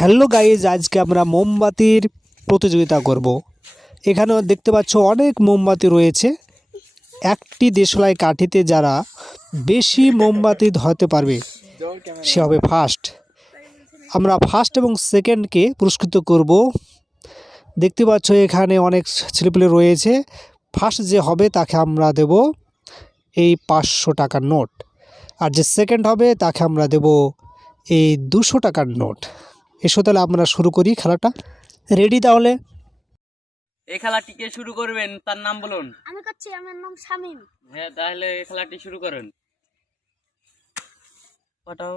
Hello guys, আজকে আমরা মোমবাতির প্রতিযোগিতা করব। এখানেও দেখতে পাচ্ছ অনেক মোমবাতি রয়েছে। একটি দেশলাই কাঠিতে যারা বেশি মোমবাতি ধরাতে পারবে, সে হবে ফার্স্ট আমরা ফার্স্ট এবং সেকেন্ডকে পুরস্কৃত করব। দেখতে পাচ্ছ এখানে অনেক ছেলেপেলে রয়েছে। ফার্স্ট যে হবে তাকে আমরা দেব এই পাঁচশো টাকার নোট। আর যে সেকেন্ড হবে তাকে আমরা দেব এই দুশো টাকার নোট। এসো তাহলে আমরা শুরু করি খেলাটা। রেডি তাহলে? এই খেলাটিকে শুরু করবেন? তার নাম বলুন। আমি করছি আমার নাম শামিম। হ্যাঁ তাহলে এই খেলাটি শুরু করুন। পাঠাও।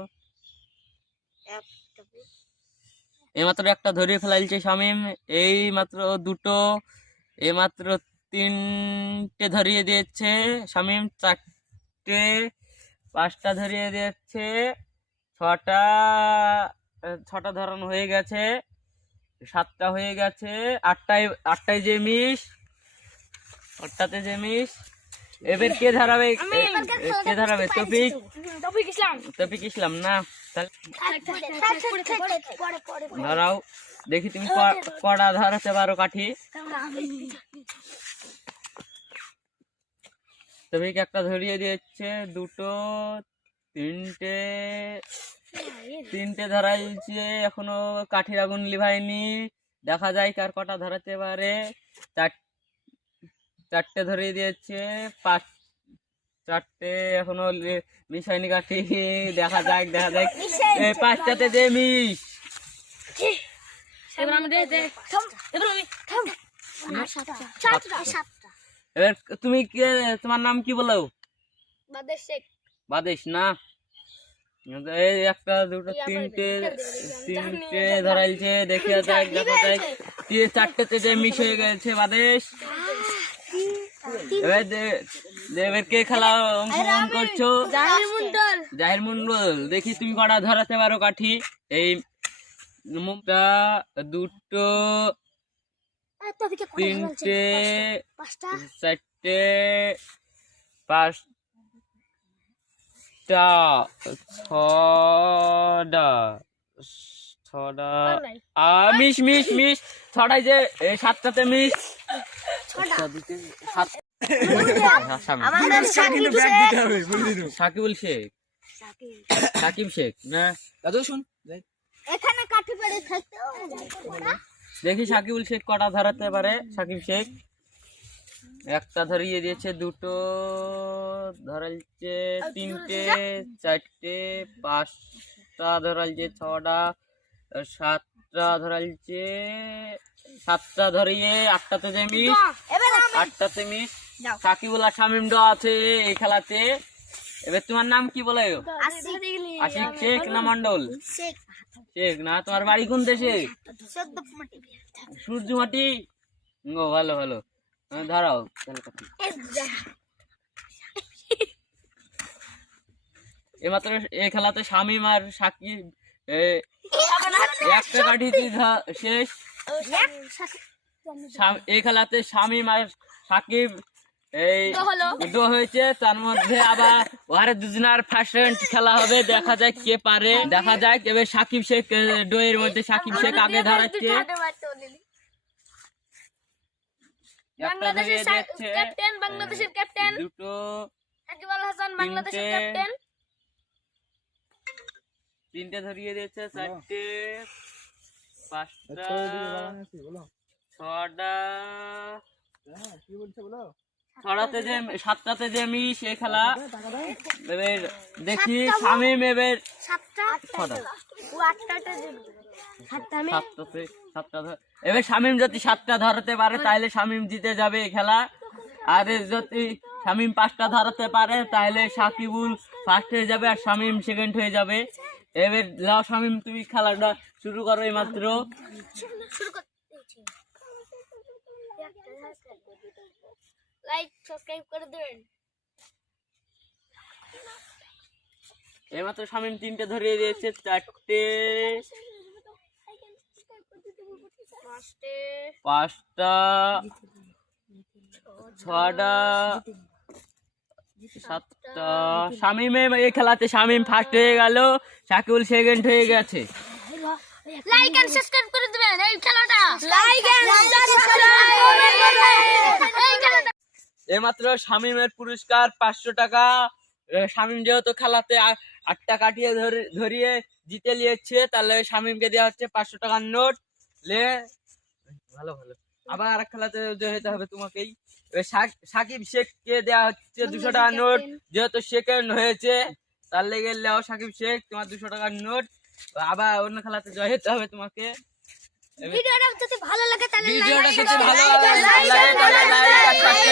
এইমাত্র একটা ধরে ফেলাইছে শামিম। এই মাত্র দুটো এইমাত্র তিনটে ধরিয়ে দিয়েছে শামিম। চারটে পাঁচটা ধরিয়ে দিয়েছে ছটা ছটা ধরানো হয়ে গেছে সাতটা হয়ে গেছে আটটায় আটটায় যে মিস আটটাতে যে মিস এবার কে ধরাবে? কে ধরাবে? তপিক তফিক? ইসলাম। তপিক ইসলাম না ধরাও দেখি তুমি ক- কড়া ধরাতে পারো কাঠি? তপিক একটা ধরিয়ে দিয়েছে দুটো তিনটে তিনটে ধরাইছে এখনও কাঠির আগুন লিভায়নি দেখা যায় কার কটা ধরাতে পারে। চার চারটে ধরিয়ে দিয়েছে পাঁচ চারটে এখনও হয়নি কাঠি। দেখা যাক দেখা যাক। এই পাঁচটাতে যে মিস এবার আমি দে দে। এবার আমি থাম। সাতটা। সাতটা। সাতটা। এবার তুমি কে তোমার নাম কি বলো? বাদেশ না? এই একটা দুটো তিনটে তিনটে ধরাইছে দেখে দেখা তিন চারটেতে যে হয়ে গেছে বাদেশ। এবার এবার কে খেলা অংশগ্রহণ করছ। জাহির মন্ডল দেখি তুমি কটা ধরাতে পারো কাঠি। এই মুখটা দুটো তিনটে পাঁচটা? চারটে ছটা ছটা আ মিস মিস মিস ছটায় যে সাতটাতে মিস সাকিবুল শেখ। সাকিব। শেখ না? এখানে কাঠি পড়ে থাকতে দেখি সাকিবুল শেখ কটা ধরাতে পারে সাকিব শেখ। একটা ধরিয়ে দিয়েছে দুটো ধরাইছে তিনটে চারটে পাঁচটা ধরাইছে ছটা সাতটা ধরাইছে সাতটা ধরিয়ে আটটাতে যে মিস আটটাতে মিস। সাকিবুল আর শামিম ড আছে এই খেলাতে। এবার তোমার নাম কি বলে? আশিক। শেখ না মন্ডল শেখ। না তোমার বাড়ি কোন দেশে? সূর্যমাটি ও ভালো ভালো। ধরাও এমাত্র এই খেলাতে শামিম আর সাকিব একটা কাঠিতে শেষ। এই খেলাতে শামিম আর সাকিব এই। ডো হয়েছে। তার মধ্যে আবার ওহারে দুজনের ফার্স্ট খেলা হবে। দেখা যায় কে পারে। দেখা যাক এবার সাকিব শেখ ডোয়ের মধ্যে সাকিব শেখ আগে ধরাচ্ছে। একটা ধরিয়ে দিচ্ছে ক্যাপ্টেন বাংলাদেশের ক্যাপ্টেন দুটো সাকিব আল হাসান বাংলাদেশের ক্যাপ্টেন তিনটে ধরিয়ে দিয়েছে চারটে পাঁচটা ছটা। ছটাতে যে সাতটাতে যে আমি সে খেলা এবার দেখি স্বামী এবার সাতটা? ছটা। ও আটটাতে ধর এবার শামিম যদি সাতটা ধরাতে পারে তাহলে শামিম জিতে যাবে এই খেলা। আর যদি শামিম পাঁচটা ধরাতে পারে তাহলে সাকিবুল ফার্স্ট হয়ে যাবে আর শামিম সেকেন্ড হয়ে যাবে। এবার লাও শামিম তুমি খেলাটা শুরু করো এই মাত্র লাইক সাবস্ক্রাইব করে দেবেন। শামিম তিনটে ধরিয়ে দিয়েছে চারটে ফার্স্টে পাঁচটা ছটা সাতটা। শামিম এই খেলাতে শামিম ফার্স্ট হয়ে গেল সাকিবুল সেকেন্ড হয়ে গেছে। লাইক এন্ড সাবস্ক্রাইব করে দিবেন এই খেলাটা। লাইক এন্ড সাবস্ক্রাইব এইমাত্র শামিমের পুরস্কার পাঁচশো টাকা। শামিম যেহেতু খেলাতে আটটা কাটিয়ে ধরে- ধরিয়ে জিতে নিয়েছে তাহলে শামিমকে দেওয়া হচ্ছে পাঁচশো টাকার নোট। লে ভালো ভালো। আবার আর খেলাতে যেতে হবে তোমাকেই। সাকিব শেখ কে শেখকে দেওয়া হচ্ছে দুশো টাকার নোট। যেহেতু সেকেন্ড হয়েছে তার লেগে লেও সাকিব শেখ তোমার দুশো টাকার নোট। আবার অন্য খেলাতে জয় হতে হবে তোমাকে। ভিডিওটা যদি ভালো লাগে তাহলে ভিডিওটা যদি ভালো। লাগে তাহলে লাইক আর সাবস্ক্রাইব